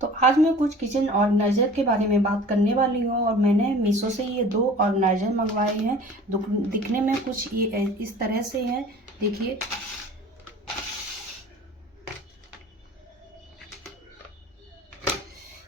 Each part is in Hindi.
तो आज मैं कुछ किचन ऑर्गेनाइजर के बारे में बात करने वाली हूँ और मैंने मीशो से ये 2 ऑर्गेनाइजर मंगवाए हैं। दिखने में कुछ ये इस तरह से हैं। देखिए,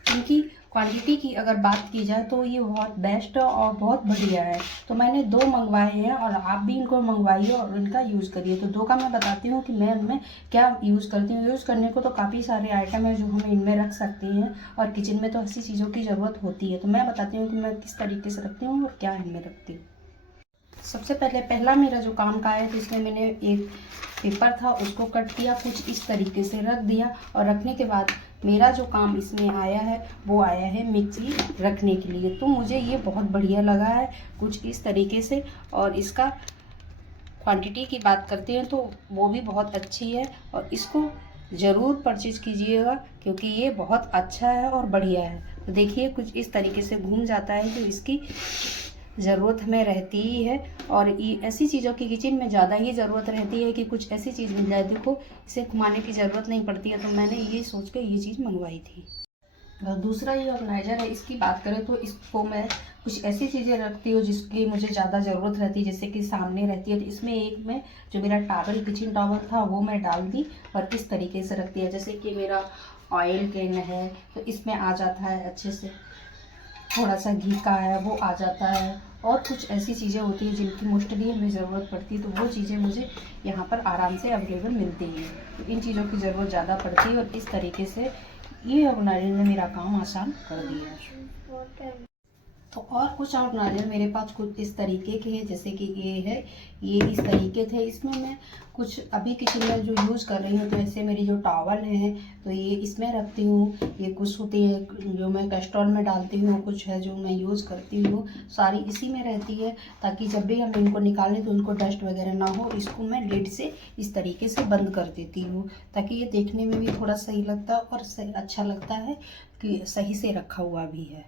इनकी क्वांटिटी की अगर बात की जाए तो ये बहुत बेस्ट और बहुत बढ़िया है। तो मैंने 2 मंगवाए हैं और आप भी इनको मंगवाइए और इनका यूज़ करिए। तो 2 का मैं बताती हूँ कि मैं इनमें क्या यूज़ करती हूँ। यूज़ करने को तो काफ़ी सारे आइटम हैं जो हम इनमें रख सकते हैं और किचन में तो ऐसी चीज़ों की ज़रूरत होती है। तो मैं बताती हूँ कि मैं किस तरीके से रखती हूँ और क्या इनमें रखती हूँ। सबसे पहला मेरा जो काम का है तो इसमें मैंने एक पेपर था उसको कट किया, कुछ इस तरीके से रख दिया और रखने के बाद मेरा जो काम इसमें आया है वो आया है मिक्सी रखने के लिए। तो मुझे ये बहुत बढ़िया लगा है कुछ इस तरीके से। और इसका क्वांटिटी की बात करते हैं तो वो भी बहुत अच्छी है और इसको ज़रूर परचेज़ कीजिएगा क्योंकि ये बहुत अच्छा है और बढ़िया है। तो देखिए, कुछ इस तरीके से घूम जाता है तो इसकी ज़रूरत हमें रहती ही है। और ऐसी चीज़ों की किचन में ज़्यादा ही ज़रूरत रहती है कि कुछ ऐसी चीज़ मिल जाए। देखो, इसे घुमाने की ज़रूरत नहीं पड़ती है। तो मैंने ये सोच के ये चीज़ मंगवाई थी। दूसरा ये ऑर्गेनाइजर है, इसकी बात करें तो इसको मैं कुछ ऐसी चीज़ें रखती हूँ जिसकी मुझे ज़्यादा ज़रूरत रहती है, जैसे कि सामने रहती है। तो इसमें एक में जो मेरा टॉवल, किचन टॉवल था वो मैं डाल दी और इस तरीके से रख दिया। जैसे कि मेरा ऑयल कैन है तो इसमें आ जाता है अच्छे से, थोड़ा सा घी का है वो आ जाता है और कुछ ऐसी चीज़ें होती हैं जिनकी मोस्टली हमें ज़रूरत पड़ती है। तो वो चीज़ें मुझे यहाँ पर आराम से अवेलेबल मिलती हैं। तो इन चीज़ों की ज़रूरत ज़्यादा पड़ती है और इस तरीके से ये ऑर्गेनाइजर ने मेरा काम आसान कर दिया है। तो और कुछ ऑर्गेनाइजर मेरे पास कुछ इस तरीके के हैं, जैसे कि ये है, ये इस तरीके थे। इसमें मैं कुछ अभी किचन में जो यूज़ कर रही हूँ तो ऐसे मेरी जो टॉवल है तो ये इसमें रखती हूँ। ये कुछ होती है जो मैं कैस्ट्रॉल में डालती हूँ, कुछ है जो मैं यूज़ करती हूँ, सारी इसी में रहती है ताकि जब भी हम इनको निकालें तो इनको डस्ट वगैरह ना हो। इसको मैं लिड से इस तरीके से बंद कर देती हूँ ताकि ये देखने में भी थोड़ा सही लगता है और अच्छा लगता है कि सही से रखा हुआ भी है।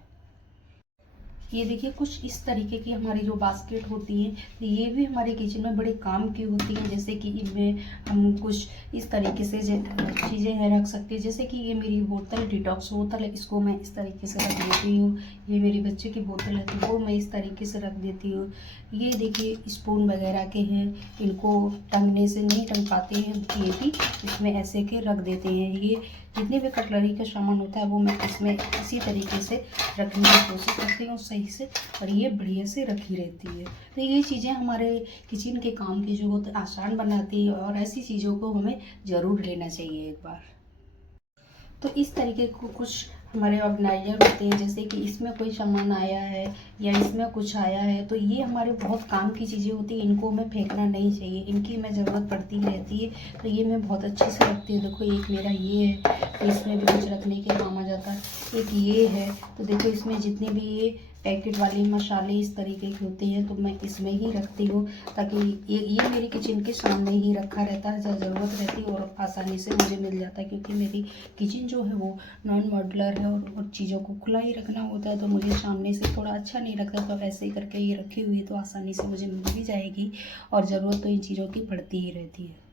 ये देखिए, कुछ इस तरीके की हमारी जो बास्केट होती है तो ये भी हमारे किचन में बड़े काम की होती हैं। जैसे कि इनमें हम कुछ इस तरीके से चीज़ें हैं रख सकते हैं। जैसे कि ये मेरी बोतल, डिटॉक्स बोतल है, इसको मैं इस तरीके से रख देती हूँ। ये मेरे बच्चे की बोतल है तो वो मैं इस तरीके से रख देती हूँ। ये देखिए, स्पून वगैरह के हैं, इनको टंगने से नहीं टंग पाते हैं, ये भी इसमें ऐसे के रख देते हैं। ये जितने भी कटलरी का सामान होता है वो मैं इसमें इसी तरीके से रखने की कोशिश करती हूँ सही से, और ये बढ़िया से रखी रहती है। तो ये चीज़ें हमारे किचन के काम की जो होती आसान बनाती है और ऐसी चीज़ों को हमें ज़रूर लेना चाहिए एक बार। तो इस तरीके को कुछ हमारे ऑर्गेनाइजर होते हैं, जैसे कि इसमें कोई सामान आया है या इसमें कुछ आया है तो ये हमारे बहुत काम की चीज़ें होती हैं। इनको हमें फेंकना नहीं चाहिए, इनकी हमें ज़रूरत पड़ती रहती है। तो ये मैं बहुत अच्छे से रखती हूँ। देखो, एक मेरा ये है तो इसमें भी कुछ रखने के काम आ जाता है। एक ये है तो देखो, इसमें जितने भी ये पैकेट वाले मसाले इस तरीके के होते हैं तो मैं इसमें ही रखती हूँ ताकि ये मेरी किचन के सामने ही रखा रहता है, जहाँ ज़रूरत रहती है और आसानी से मुझे मिल जाता है। क्योंकि मेरी किचन जो है वो नॉन मॉड्यूलर है और चीज़ों को खुला ही रखना होता है तो मुझे सामने से थोड़ा अच्छा नहीं लगता। तो ऐसे ही करके ये रखी हुई तो आसानी से मुझे मिल भी जाएगी और ज़रूरत तो इन चीज़ों की पड़ती ही रहती है।